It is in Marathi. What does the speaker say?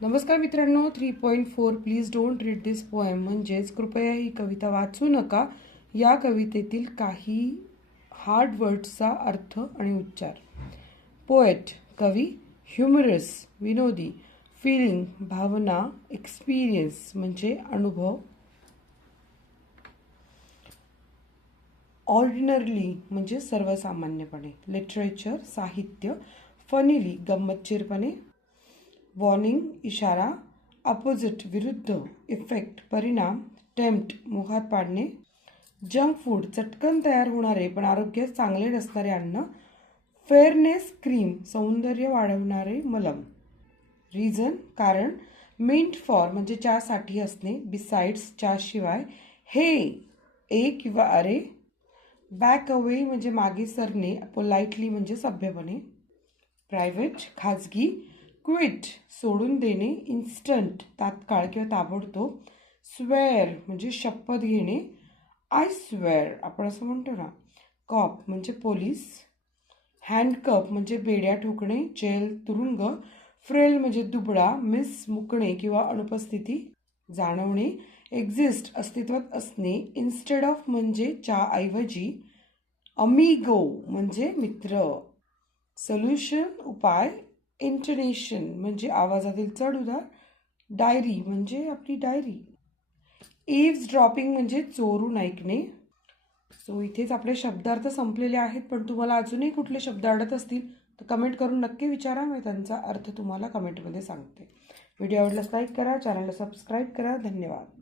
नमस्कार मित्रांनो, 3.4 please don't read this poem म्हणजेच कृपया ही कविता वाचू नका. या कवितेतील काही हार्ड वर्ड्सचा अर्थ आणि उच्चार. पोएट कवी, ह्युमरस विनोदी, फिलिंग भावना, एक्सपिरियन्स म्हणजे अनुभव, ऑर्डिनरली म्हणजे सर्वसामान्यपणे, लिटरेचर साहित्य, फनीली गंमतशीरपणे, वॉर्निंग इशारा, अपोजिट विरुद्ध, इफेक्ट परिणाम, टेम्प्ट मोहात पाडणे, जंक फूड चटकन तयार होणारे पण आरोग्यास चांगले नसणारे अन्न, फेअरनेस क्रीम सौंदर्य वाढवणारे मलम, रिझन कारण, मेंट फॉर म्हणजे ज्यासाठी असणे, बिसाइड्स ज्याशिवाय, हे ए किंवा अरे, बॅक अवे म्हणजे मागे सरणे, पोलाइटली म्हणजे सभ्यपणे, प्रायव्हेट खाजगी, क्विट सोडून देणे, इन्स्टंट तात्काळ किंवा ताबडतोब, स्वेअर म्हणजे शपथ घेणे, आय स्वेअर आपण असं म्हणतो ना, कॉप म्हणजे पोलीस, हँडकप म्हणजे बेड्या ठोकणे, जेल तुरुंग, फ्रेल म्हणजे दुबळा, मिस मुकणे किंवा अनुपस्थिती जाणवणे, एक्झिस्ट अस्तित्वात असणे, इन्स्टेड ऑफ म्हणजे च्या अमिगो म्हणजे मित्र, सोल्युशन उपाय, इंटोनेशन म्हणजे आवाजातील चढउतार, डायरी म्हणजे आपली डायरी, इव्स ड्रॉपिंग म्हणजे चोरून ऐकणे. सो इथेच आपले शब्दार्थ संपलेले आहेत, पण तुम्हाला अजूनही कुठले शब्द आवडत असतील तर कमेंट करून नक्की विचारा, मी त्यांचा अर्थ तुम्हाला कमेंटमध्ये सांगते. व्हिडिओ आवडल्यास लाईक करा, चॅनलला सबस्क्राईब करा. धन्यवाद.